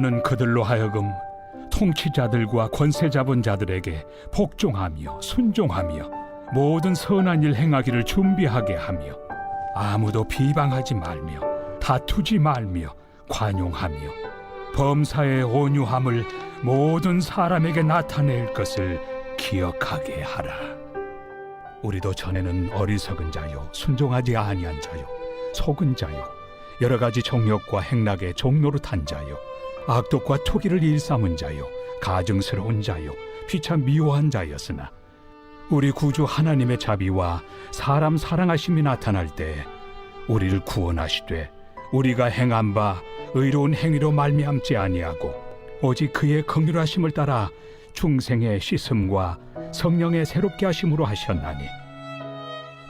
너는 그들로 하여금 통치자들과 권세 잡은 자들에게 복종하며 순종하며 모든 선한 일 행하기를 준비하게 하며 아무도 비방하지 말며 다투지 말며 관용하며 범사의 온유함을 모든 사람에게 나타낼 것을 기억하게 하라. 우리도 전에는 어리석은 자요 순종하지 아니한 자요 속은 자요 여러 가지 정욕과 행락의 종노릇한 자요 악독과 투기를 일삼은 자요 가증스러운 자요 피차 미워한 자였으나 우리 구주 하나님의 자비와 사람 사랑하심이 나타날 때 우리를 구원하시되 우리가 행한 바 의로운 행위로 말미암지 아니하고 오직 그의 긍휼하심을 따라 중생의 씻음과 성령의 새롭게 하심으로 하셨나니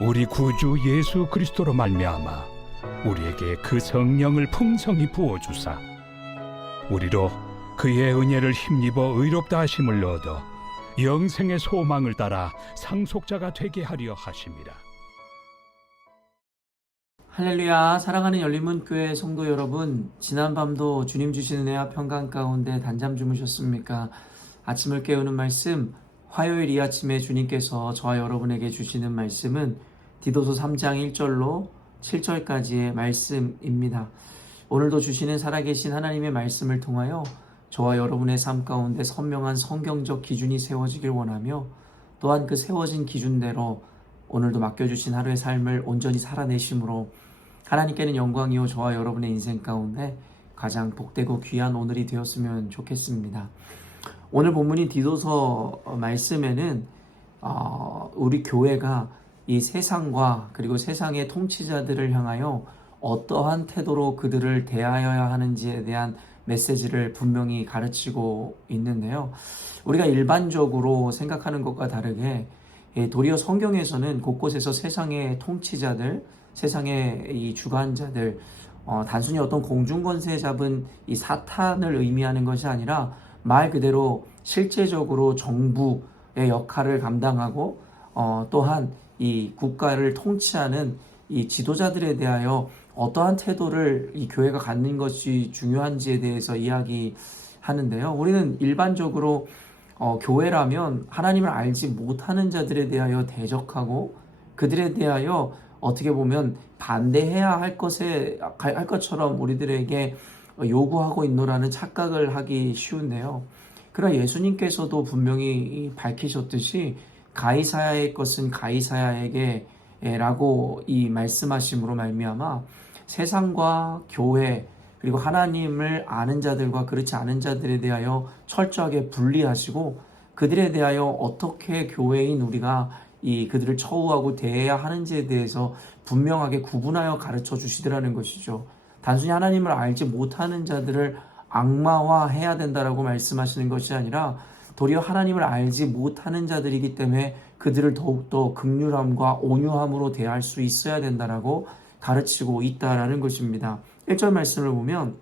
우리 구주 예수 그리스도로 말미암아 우리에게 그 성령을 풍성히 부어주사 우리로 그의 은혜를 힘입어 의롭다 하심을 얻어 영생의 소망을 따라 상속자가 되게 하려 하심이라. 할렐루야. 사랑하는 열린문교회 성도 여러분, 지난밤도 주님 주신 은혜와 평강 가운데 단잠 주무셨습니까? 아침을 깨우는 말씀, 화요일 이 아침에 주님께서 저와 여러분에게 주시는 말씀은 디도서 3장 1절로 7절까지의 말씀입니다. 오늘도 주시는 살아계신 하나님의 말씀을 통하여 저와 여러분의 삶 가운데 선명한 성경적 기준이 세워지길 원하며 또한 그 세워진 기준대로 오늘도 맡겨주신 하루의 삶을 온전히 살아내심으로 하나님께는 영광이요 저와 여러분의 인생 가운데 가장 복되고 귀한 오늘이 되었으면 좋겠습니다. 오늘 본문인 디도서 말씀에는 우리 교회가 이 세상과 그리고 세상의 통치자들을 향하여 어떠한 태도로 그들을 대하여야 하는지에 대한 메시지를 분명히 가르치고 있는데요. 우리가 일반적으로 생각하는 것과 다르게 도리어 성경에서는 곳곳에서 세상의 통치자들, 세상의 이 주관자들, 단순히 어떤 공중권세 잡은 이 사탄을 의미하는 것이 아니라 말 그대로 실제적으로 정부의 역할을 감당하고 또한 이 국가를 통치하는 이 지도자들에 대하여 어떠한 태도를 이 교회가 갖는 것이 중요한지에 대해서 이야기하는데요. 우리는 일반적으로 교회라면 하나님을 알지 못하는 자들에 대하여 대적하고 그들에 대하여 어떻게 보면 반대해야 할 것처럼 우리들에게 요구하고 있노라는 착각을 하기 쉬운데요. 그러나 예수님께서도 분명히 밝히셨듯이 가이사야의 것은 가이사야에게 라고 이 말씀하심으로 말미암아 세상과 교회 그리고 하나님을 아는 자들과 그렇지 않은 자들에 대하여 철저하게 분리하시고 그들에 대하여 어떻게 교회인 우리가 그들을 처우하고 대해야 하는지에 대해서 분명하게 구분하여 가르쳐 주시더라는 것이죠. 단순히 하나님을 알지 못하는 자들을 악마화해야 된다라고 말씀하시는 것이 아니라 도리어 하나님을 알지 못하는 자들이기 때문에 그들을 더욱더 긍휼함과 온유함으로 대할 수 있어야 된다라고 가르치고 있다라는 것입니다. 1절 말씀을 보면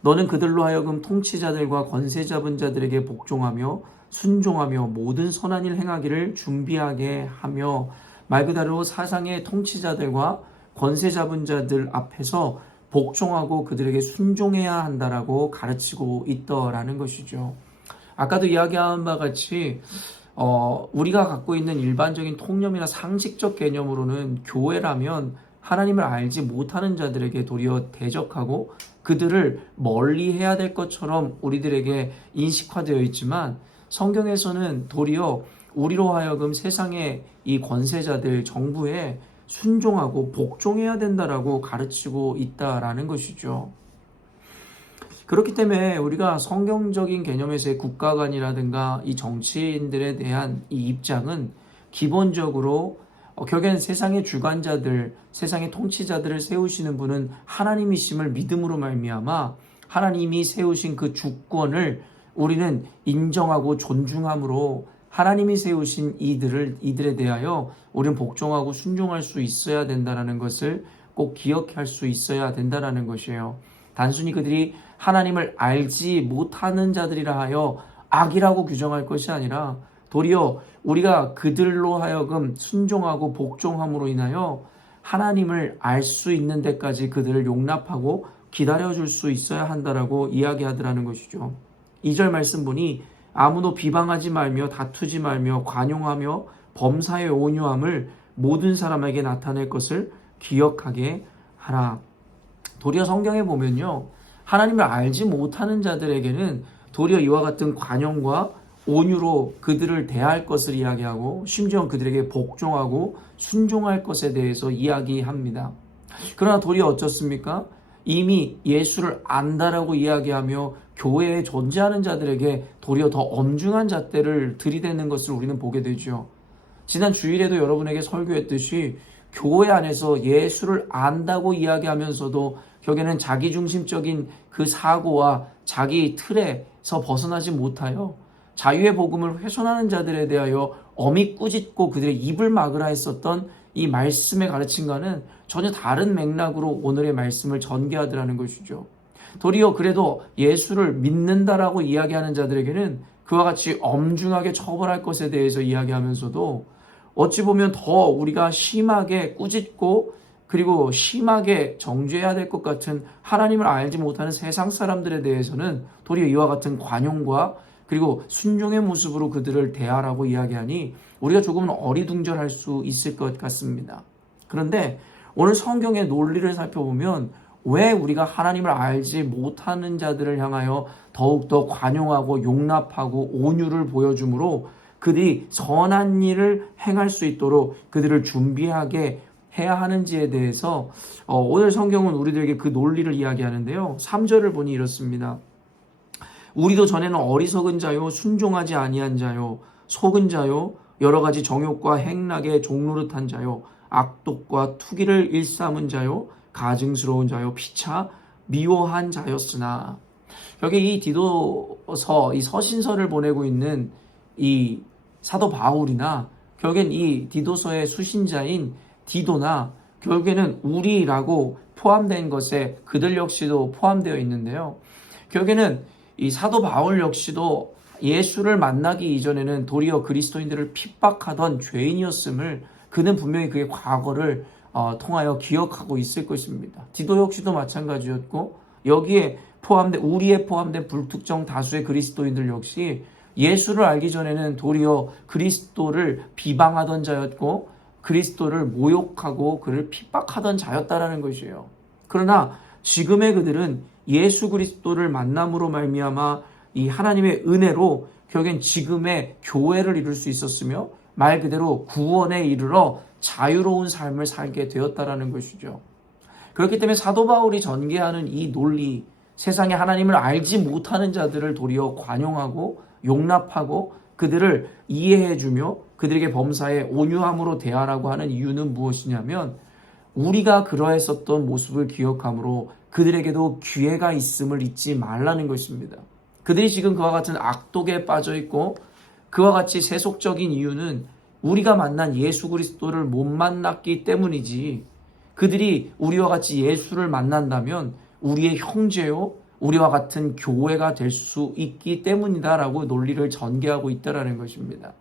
너는 그들로 하여금 통치자들과 권세 잡은 자들에게 복종하며 순종하며 모든 선한 일 행하기를 준비하게 하며 말 그대로 사상의 통치자들과 권세 잡은 자들 앞에서 복종하고 그들에게 순종해야 한다라고 가르치고 있더라는 것이죠. 아까도 이야기한 바와 같이 우리가 갖고 있는 일반적인 통념이나 상식적 개념으로는 교회라면 하나님을 알지 못하는 자들에게 도리어 대적하고 그들을 멀리해야 될 것처럼 우리들에게 인식화되어 있지만 성경에서는 도리어 우리로 하여금 세상의 이 권세자들 정부에 순종하고 복종해야 된다라고 가르치고 있다라는 것이죠. 그렇기 때문에 우리가 성경적인 개념에서의 국가관이라든가 이 정치인들에 대한 이 입장은 기본적으로 결국엔 세상의 주관자들, 세상의 통치자들을 세우시는 분은 하나님이심을 믿음으로 말미암아 하나님이 세우신 그 주권을 우리는 인정하고 존중함으로 하나님이 세우신 이들에 대하여 우리는 복종하고 순종할 수 있어야 된다는 것을 꼭 기억할 수 있어야 된다는 것이에요. 단순히 그들이 하나님을 알지 못하는 자들이라 하여 악이라고 규정할 것이 아니라 도리어 우리가 그들로 하여금 순종하고 복종함으로 인하여 하나님을 알 수 있는 데까지 그들을 용납하고 기다려줄 수 있어야 한다라고 이야기하더라는 것이죠. 2절 말씀 보니 아무도 비방하지 말며 다투지 말며 관용하며 범사에 온유함을 모든 사람에게 나타낼 것을 기억하게 하라. 도리어 성경에 보면요, 하나님을 알지 못하는 자들에게는 도리어 이와 같은 관용과 온유로 그들을 대할 것을 이야기하고 심지어 그들에게 복종하고 순종할 것에 대해서 이야기합니다. 그러나 도리어 어떻습니까? 이미 예수를 안다라고 이야기하며 교회에 존재하는 자들에게 도리어 더 엄중한 잣대를 들이대는 것을 우리는 보게 되죠. 지난 주일에도 여러분에게 설교했듯이 교회 안에서 예수를 안다고 이야기하면서도 결국에는 자기중심적인 그 사고와 자기 틀에서 벗어나지 못하여 자유의 복음을 훼손하는 자들에 대하여 엄히 꾸짖고 그들의 입을 막으라 했었던 이 말씀의 가르침과는 전혀 다른 맥락으로 오늘의 말씀을 전개하더라는 것이죠. 도리어 그래도 예수를 믿는다라고 이야기하는 자들에게는 그와 같이 엄중하게 처벌할 것에 대해서 이야기하면서도 어찌 보면 더 우리가 심하게 꾸짖고 그리고 심하게 정죄해야 될 것 같은 하나님을 알지 못하는 세상 사람들에 대해서는 도리어 이와 같은 관용과 그리고 순종의 모습으로 그들을 대하라고 이야기하니 우리가 조금은 어리둥절할 수 있을 것 같습니다. 그런데 오늘 성경의 논리를 살펴보면 왜 우리가 하나님을 알지 못하는 자들을 향하여 더욱더 관용하고 용납하고 온유를 보여주므로 그들이 선한 일을 행할 수 있도록 그들을 준비하게 해야 하는지에 대해서 오늘 성경은 우리들에게 그 논리를 이야기하는데요. 3절을 보니 이렇습니다. 우리도 전에는 어리석은 자요 순종하지 아니한 자요 속은 자요 여러 가지 정욕과 행락에 종노릇한 자요 악독과 투기를 일삼은 자요 가증스러운 자요 피차 미워한 자였으나. 여기 이 디도서 이 서신서를 보내고 있는 이 사도 바울이나 결국엔 이 디도서의 수신자인 디도나 결국에는 우리라고 포함된 것에 그들 역시도 포함되어 있는데요. 결국에는 이 사도 바울 역시도 예수를 만나기 이전에는 도리어 그리스도인들을 핍박하던 죄인이었음을 그는 분명히 그의 과거를 통하여 기억하고 있을 것입니다. 디도 역시도 마찬가지였고 여기에 우리에 포함된 불특정 다수의 그리스도인들 역시 예수를 알기 전에는 도리어 그리스도를 비방하던 자였고 그리스도를 모욕하고 그를 핍박하던 자였다라는 것이에요. 그러나 지금의 그들은 예수 그리스도를 만남으로 말미암아 이 하나님의 은혜로 결국엔 지금의 교회를 이룰 수 있었으며 말 그대로 구원에 이르러 자유로운 삶을 살게 되었다라는 것이죠. 그렇기 때문에 사도 바울이 전개하는 이 논리, 세상에 하나님을 알지 못하는 자들을 도리어 관용하고 용납하고 그들을 이해해주며 그들에게 범사에 온유함으로 대하라고 하는 이유는 무엇이냐면 우리가 그러했었던 모습을 기억함으로 그들에게도 기회가 있음을 잊지 말라는 것입니다. 그들이 지금 그와 같은 악독에 빠져 있고 그와 같이 세속적인 이유는 우리가 만난 예수 그리스도를 못 만났기 때문이지, 그들이 우리와 같이 예수를 만난다면 우리의 형제요 우리와 같은 교회가 될 수 있기 때문이다라고 논리를 전개하고 있다라는 것입니다.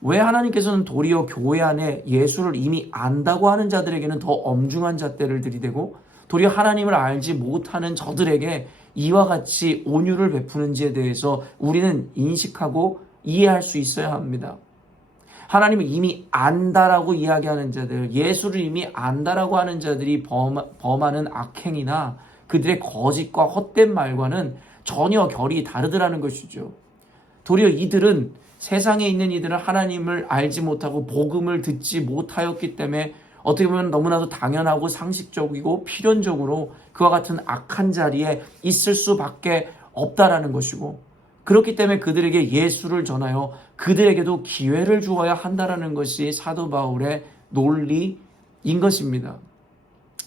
왜 하나님께서는 도리어 교회 안에 예수를 이미 안다고 하는 자들에게는 더 엄중한 잣대를 들이대고 도리어 하나님을 알지 못하는 저들에게 이와 같이 온유를 베푸는지에 대해서 우리는 인식하고 이해할 수 있어야 합니다. 하나님을 이미 안다라고 이야기하는 자들, 예수를 이미 안다라고 하는 자들이 범하는 악행이나 그들의 거짓과 헛된 말과는 전혀 결이 다르더라는 것이죠. 도리어 이들은 세상에 있는 이들은 하나님을 알지 못하고 복음을 듣지 못하였기 때문에 어떻게 보면 너무나도 당연하고 상식적이고 필연적으로 그와 같은 악한 자리에 있을 수밖에 없다라는 것이고, 그렇기 때문에 그들에게 예수를 전하여 그들에게도 기회를 주어야 한다라는 것이 사도 바울의 논리인 것입니다.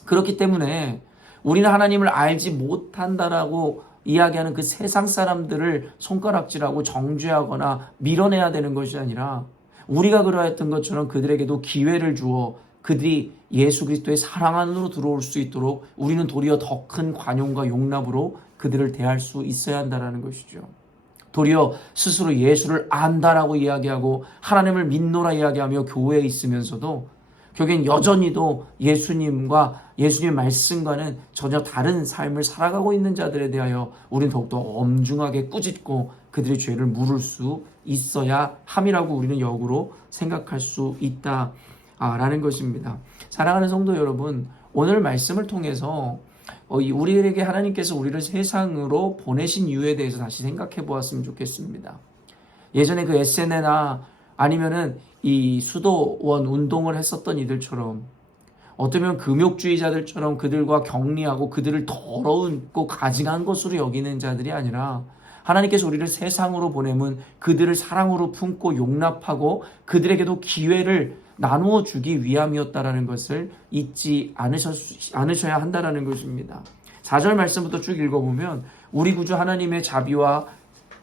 그렇기 때문에 우리는 하나님을 알지 못한다라고 이야기하는 그 세상 사람들을 손가락질하고 정죄하거나 밀어내야 되는 것이 아니라 우리가 그러했던 것처럼 그들에게도 기회를 주어 그들이 예수 그리스도의 사랑 안으로 들어올 수 있도록 우리는 도리어 더 큰 관용과 용납으로 그들을 대할 수 있어야 한다는 것이죠. 도리어 스스로 예수를 안다라고 이야기하고 하나님을 믿노라 이야기하며 교회에 있으면서도 결국엔 여전히도 예수님과 예수님의 말씀과는 전혀 다른 삶을 살아가고 있는 자들에 대하여 우리는 더욱더 엄중하게 꾸짖고 그들의 죄를 물을 수 있어야 함이라고 우리는 역으로 생각할 수 있다라는 것입니다. 사랑하는 성도 여러분, 오늘 말씀을 통해서 우리에게 하나님께서 우리를 세상으로 보내신 이유에 대해서 다시 생각해 보았으면 좋겠습니다. 예전에 그 SNL나 아니면은 이 수도원 운동을 했었던 이들처럼 어쩌면 금욕주의자들처럼 그들과 격리하고 그들을 더러운고 가증한 것으로 여기는 자들이 아니라 하나님께서 우리를 세상으로 보내면 그들을 사랑으로 품고 용납하고 그들에게도 기회를 나누어 주기 위함이었다라는 것을 잊지 않으셔야 한다라는 것입니다. 4절 말씀부터 쭉 읽어보면 우리 구주 하나님의 자비와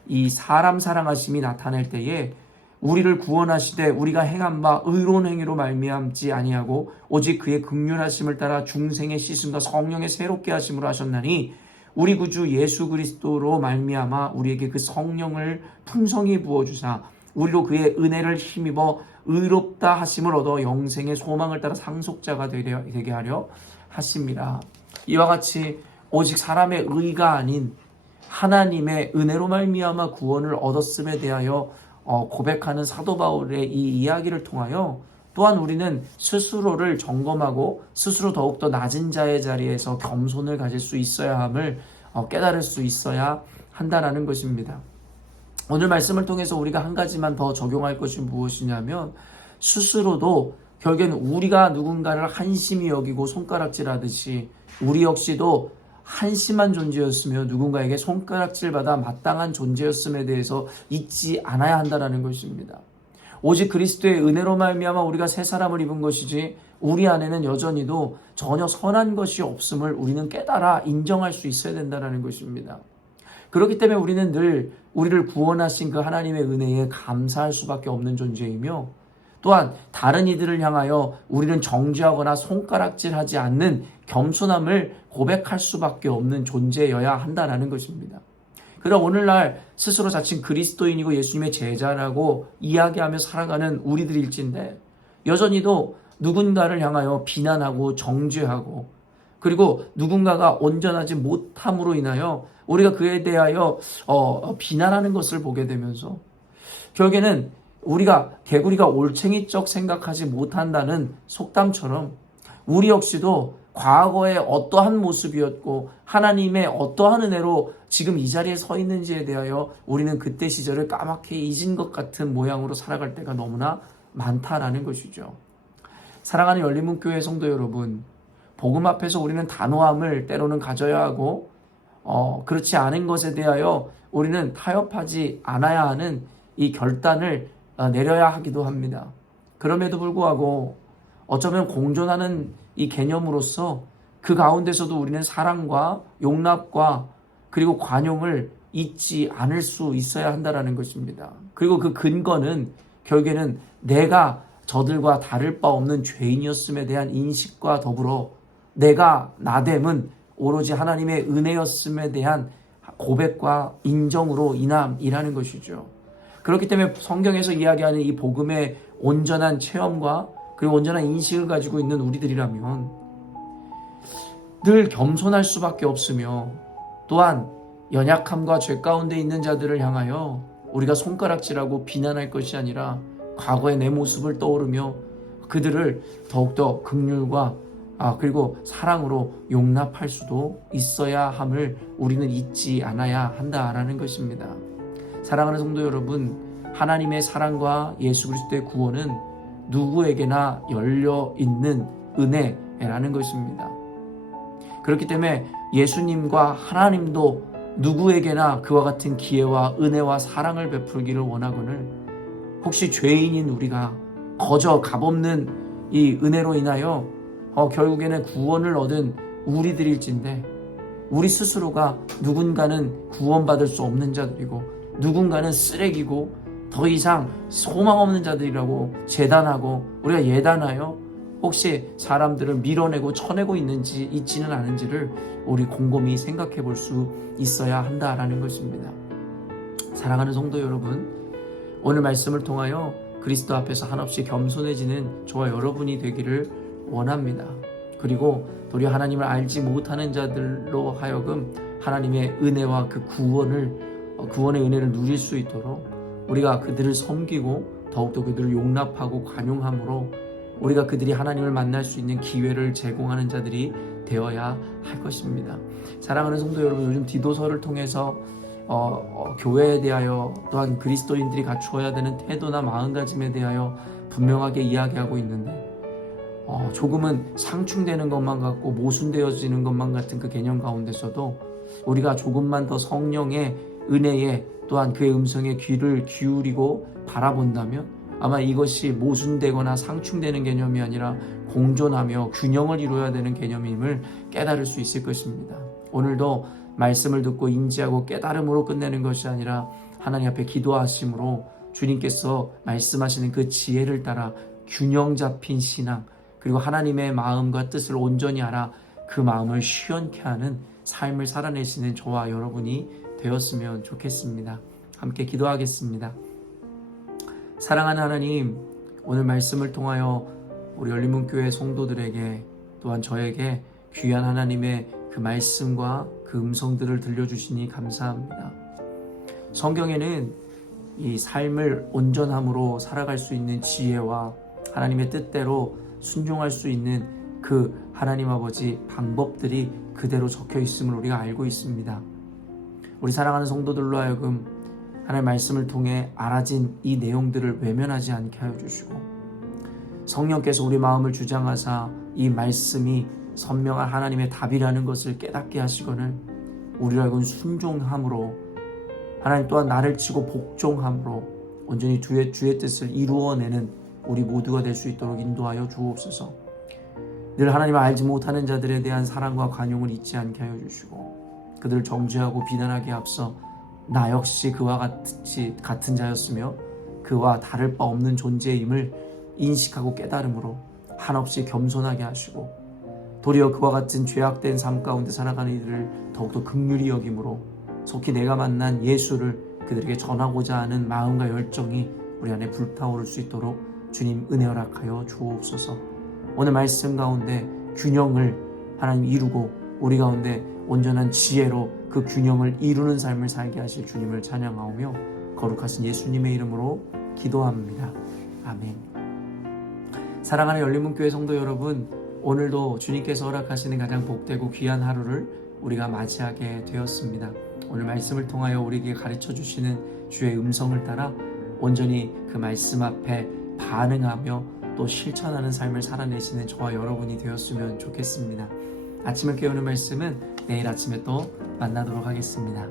이 사람 사랑하심이 나타날 때에 우리를 구원하시되 우리가 행한 바 의로운 행위로 말미암지 아니하고 오직 그의 긍휼하심을 따라 중생의 씻음과 성령의 새롭게 하심으로 하셨나니 우리 구주 예수 그리스도로 말미암아 우리에게 그 성령을 풍성히 부어주사 우리로 그의 은혜를 힘입어 의롭다 하심을 얻어 영생의 소망을 따라 상속자가 되게 하려 하심이라. 이와 같이 오직 사람의 의가 아닌 하나님의 은혜로 말미암아 구원을 얻었음에 대하여 고백하는 사도 바울의 이 이야기를 통하여 또한 우리는 스스로를 점검하고 스스로 더욱더 낮은 자의 자리에서 겸손을 가질 수 있어야 함을 깨달을 수 있어야 한다는 것입니다. 오늘 말씀을 통해서 우리가 한 가지만 더 적용할 것이 무엇이냐면 스스로도 결국엔 우리가 누군가를 한심히 여기고 손가락질하듯이 우리 역시도 한심한 존재였으며 누군가에게 손가락질받아 마땅한 존재였음에 대해서 잊지 않아야 한다는 것입니다. 오직 그리스도의 은혜로 말미암아 우리가 새 사람을 입은 것이지 우리 안에는 여전히도 전혀 선한 것이 없음을 우리는 깨달아 인정할 수 있어야 된다는 것입니다. 그렇기 때문에 우리는 늘 우리를 구원하신 그 하나님의 은혜에 감사할 수밖에 없는 존재이며 또한 다른 이들을 향하여 우리는 정죄하거나 손가락질하지 않는 겸손함을 고백할 수밖에 없는 존재여야 한다는 것입니다. 그러나 오늘날 스스로 자칭 그리스도인이고 예수님의 제자라고 이야기하며 살아가는 우리들일진데 여전히도 누군가를 향하여 비난하고 정죄하고 그리고 누군가가 온전하지 못함으로 인하여 우리가 그에 대하여 비난하는 것을 보게 되면서 결국에는 우리가 개구리가 올챙이적 생각하지 못한다는 속담처럼 우리 역시도 과거의 어떠한 모습이었고 하나님의 어떠한 은혜로 지금 이 자리에 서 있는지에 대하여 우리는 그때 시절을 까맣게 잊은 것 같은 모양으로 살아갈 때가 너무나 많다라는 것이죠. 사랑하는 열린문교회 성도 여러분, 복음 앞에서 우리는 단호함을 때로는 가져야 하고 그렇지 않은 것에 대하여 우리는 타협하지 않아야 하는 이 결단을 내려야 하기도 합니다. 그럼에도 불구하고 어쩌면 공존하는 이 개념으로서 그 가운데서도 우리는 사랑과 용납과 그리고 관용을 잊지 않을 수 있어야 한다는 것입니다. 그리고 그 근거는 결국에는 내가 저들과 다를 바 없는 죄인이었음에 대한 인식과 더불어 내가 나됨은 오로지 하나님의 은혜였음에 대한 고백과 인정으로 인함이라는 것이죠. 그렇기 때문에 성경에서 이야기하는 이 복음의 온전한 체험과 그리고 온전한 인식을 가지고 있는 우리들이라면 늘 겸손할 수밖에 없으며 또한 연약함과 죄 가운데 있는 자들을 향하여 우리가 손가락질하고 비난할 것이 아니라 과거의 내 모습을 떠오르며 그들을 더욱더 긍휼과 그리고 사랑으로 용납할 수도 있어야 함을 우리는 잊지 않아야 한다라는 것입니다. 사랑하는 성도 여러분, 하나님의 사랑과 예수 그리스도의 구원은 누구에게나 열려있는 은혜라는 것입니다. 그렇기 때문에 예수님과 하나님도 누구에게나 그와 같은 기회와 은혜와 사랑을 베풀기를 원하거늘 혹시 죄인인 우리가 거저 값없는 이 은혜로 인하여 결국에는 구원을 얻은 우리들일진데 우리 스스로가 누군가는 구원받을 수 없는 자들이고 누군가는 쓰레기고 더 이상 소망 없는 자들이라고 재단하고 우리가 예단하여 혹시 사람들을 밀어내고 쳐내고 있지는 않은지를 우리 곰곰이 생각해 볼 수 있어야 한다라는 것입니다. 사랑하는 성도 여러분, 오늘 말씀을 통하여 그리스도 앞에서 한없이 겸손해지는 저와 여러분이 되기를 원합니다. 그리고 도리어 하나님을 알지 못하는 자들로 하여금 하나님의 은혜와 그 구원의 은혜를 누릴 수 있도록 우리가 그들을 섬기고 더욱더 그들을 용납하고 관용함으로 우리가 그들이 하나님을 만날 수 있는 기회를 제공하는 자들이 되어야 할 것입니다. 사랑하는 성도 여러분, 요즘 디도서를 통해서 교회에 대하여 또한 그리스도인들이 갖추어야 되는 태도나 마음가짐에 대하여 분명하게 이야기하고 있는데 조금은 상충되는 것만 같고 모순되어지는 것만 같은 그 개념 가운데서도 우리가 조금만 더 성령의 은혜에 또한 그의 음성에 귀를 기울이고 바라본다면 아마 이것이 모순되거나 상충되는 개념이 아니라 공존하며 균형을 이루어야 되는 개념임을 깨달을 수 있을 것입니다. 오늘도 말씀을 듣고 임재하고 깨달음으로 끝내는 것이 아니라 하나님 앞에 기도하심으로 주님께서 말씀하시는 그 지혜를 따라 균형 잡힌 신앙, 그리고 하나님의 마음과 뜻을 온전히 알아 그 마음을 시원케 하는 삶을 살아내시는 저와 여러분이 되었으면 좋겠습니다. 함께 기도하겠습니다. 사랑하는 하나님, 오늘 말씀을 통하여 우리 열린문교회 성도들에게 또한 저에게 귀한 하나님의 그 말씀과 그 음성들을 들려주시니 감사합니다. 성경에는 이 삶을 온전함으로 살아갈 수 있는 지혜와 하나님의 뜻대로 순종할 수 있는 그 하나님 아버지 방법들이 그대로 적혀 있음을 우리가 알고 있습니다. 우리 사랑하는 성도들로 하여금 하나님의 말씀을 통해 알아진 이 내용들을 외면하지 않게 하여 주시고 성령께서 우리 마음을 주장하사 이 말씀이 선명한 하나님의 답이라는 것을 깨닫게 하시거늘 우리로 하여금 순종함으로 하나님 또한 나를 치고 복종함으로 온전히 주의 뜻을 이루어내는 우리 모두가 될 수 있도록 인도하여 주옵소서. 늘 하나님을 알지 못하는 자들에 대한 사랑과 관용을 잊지 않게 하여 주시고 그들을 정죄하고 비난하기에 앞서 나 역시 그와 같은 자였으며 그와 다를 바 없는 존재임을 인식하고 깨달음으로 한없이 겸손하게 하시고 도리어 그와 같은 죄악된 삶 가운데 살아가는 이들을 더욱더 긍휼히 여김으로 속히 내가 만난 예수를 그들에게 전하고자 하는 마음과 열정이 우리 안에 불타오를 수 있도록 주님 은혜 허락하여 주옵소서. 오늘 말씀 가운데 균형을 하나님 이루고 우리 가운데 온전한 지혜로 그 균형을 이루는 삶을 살게 하실 주님을 찬양하오며 거룩하신 예수님의 이름으로 기도합니다. 아멘. 사랑하는 열린문교회 성도 여러분, 오늘도 주님께서 허락하시는 가장 복되고 귀한 하루를 우리가 맞이하게 되었습니다. 오늘 말씀을 통하여 우리에게 가르쳐 주시는 주의 음성을 따라 온전히 그 말씀 앞에 반응하며 또 실천하는 삶을 살아내시는 저와 여러분이 되었으면 좋겠습니다. 아침을 깨우는 말씀은 내일 아침에 또 만나도록 하겠습니다.